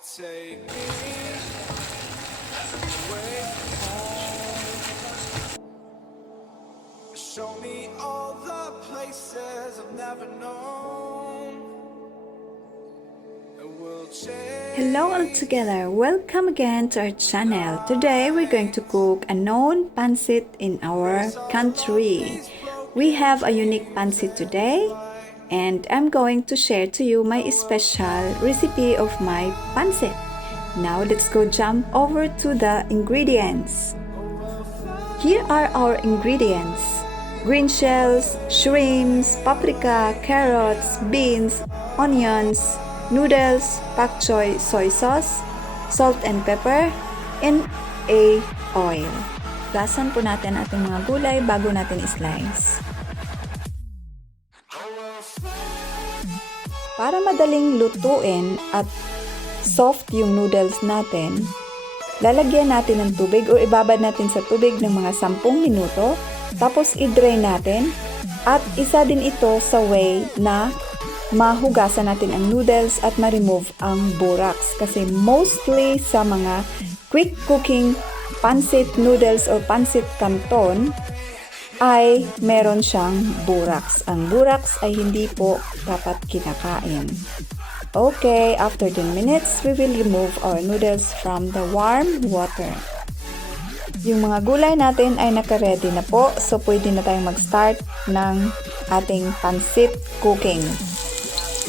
Take me away home. Show me all the places I've never known. And we'll change. Hello all together, welcome again to our channel. Today we're going to cook a known pancit in our country. We have a unique pancit today and I'm going to share to you my special recipe of my pancit. Now let's go jump over to the ingredients. Here are our ingredients: green shells, shrimps, paprika, carrots, beans, onions, noodles, pakchoy, soy sauce, salt and pepper, and a oil. Gasan po natin ating mga gulay bago natin i-slice. Para madaling lutuin at soft yung noodles natin, lalagyan natin ng tubig o ibabad natin sa tubig ng mga 10 minuto, tapos i-drain natin at isa din ito sa way na mahugasan natin ang noodles at ma-remove ang borax. Kasi mostly sa mga quick cooking pancit noodles or pancit canton ay meron siyang borax. Ang borax ay hindi po dapat kinakain. Okay, after 10 minutes, we will remove our noodles from the warm water. Yung mga gulay natin ay naka-ready na po, so pwede na tayong mag-start ng ating pancit cooking.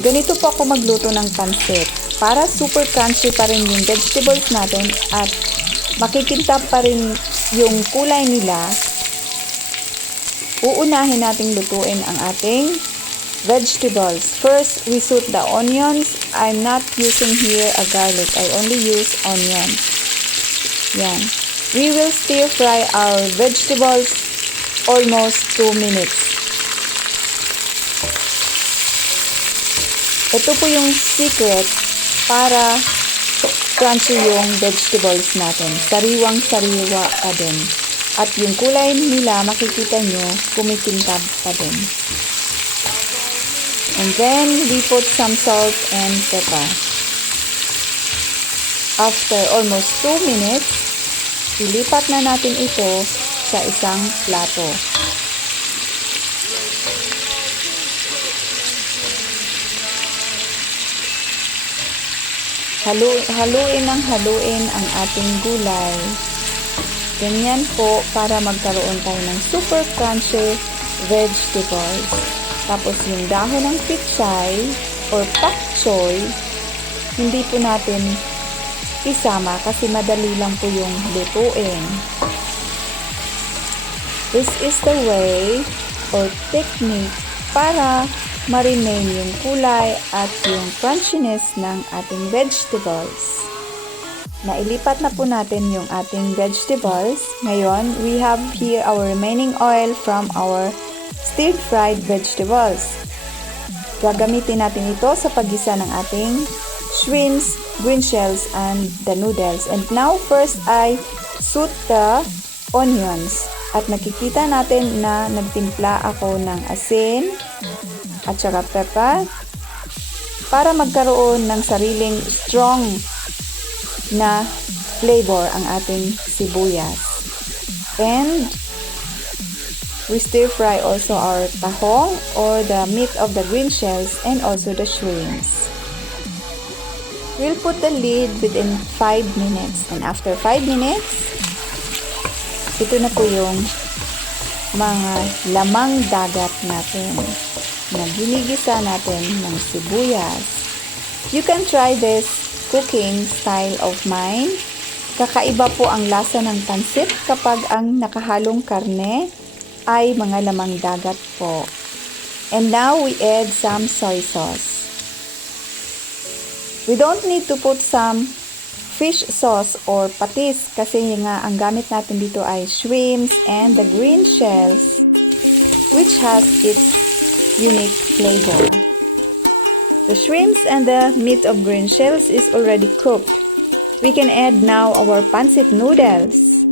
Ganito po ako magluto ng pancit para super crunchy pa rin yung vegetables natin at makikintab pa rin yung kulay nila. Uunahin nating lutuin ang ating vegetables. First, we saute the onions. I'm not using here a garlic. I only use onions. Yan. We will stir fry our vegetables almost 2 minutes. Ito po yung secret para crunchy yung vegetables natin. Sariwang-sariwa pa din. At yung kulay nila, makikita nyo, kumikintab pa din. And then, we put some salt and pepper. After almost 2 minutes, ilipat na natin ito sa isang plato. Haluin ang ating gulay. Ganyan po para magkaroon tayo ng super crunchy vegetables. Tapos yung dahon ng pechay or pakchoy, hindi po natin isama kasi madali lang po yung lutuin. This is the way or technique para ma-remain yung kulay at yung crunchiness ng ating vegetables. Nailipat na po natin yung ating vegetables. Ngayon, we have here our remaining oil from our stir-fried vegetables. Gagamitin natin ito sa paggisa ng ating shrimps, green shells, and the noodles. And now, first I saute the onions. At nakikita natin na nagtimpla ako ng asin at saka pepper para magkaroon ng sariling strong na flavor ang ating sibuyas. And we stir fry also our tahong or the meat of the green shells and also the shrimps. We'll put the lid within 5 minutes. And after 5 minutes, ito na po yung mga lamang dagat natin na ginigisa natin ng sibuyas. You can try this cooking style of mine. Kakaiba po ang lasa ng pancit kapag ang nakahalong karne ay mga lamang dagat po. And now we add some soy sauce. We don't need to put some fish sauce or patis kasi nga ang gamit natin dito ay shrimps and the green shells which has its unique flavor. The shrimps and the meat of green shells is already cooked. We can add now our pancit noodles.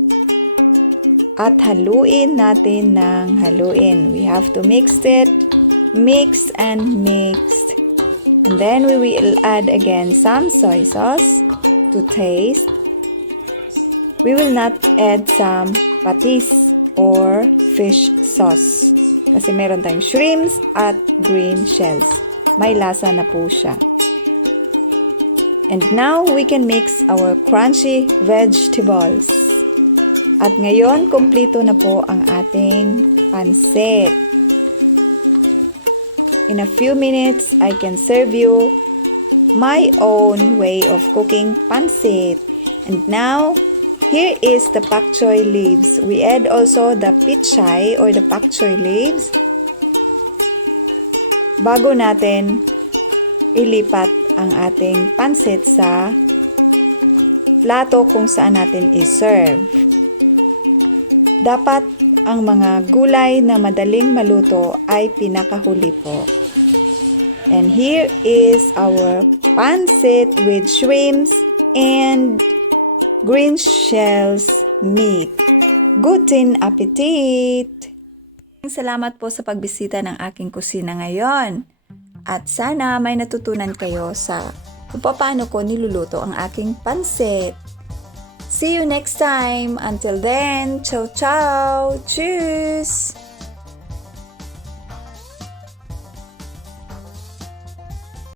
At haluin natin ng haluin. We have to mix it. Mix and mix. And then we will add again some soy sauce to taste. We will not add some patis or fish sauce kasi meron tayong shrimps at green shells. May lasa na po siya. And now we can mix our crunchy vegetables. At ngayon, kumpleto na po ang ating pancit. In a few minutes, I can serve you my own way of cooking pancit. And now, here is the pakchoy leaves. We add also the pechay or the pakchoy leaves bago natin ilipat ang ating pancit sa plato kung saan natin i-serve. Dapat ang mga gulay na madaling maluto ay pinakahuli po. And here is our pancit with shrimps and green shells meat. Guten appetit! Salamat po sa pagbisita ng aking kusina ngayon. At sana may natutunan kayo sa kung paano ko niluluto ang aking pancit. See you next time. Until then, ciao ciao! Tschüss!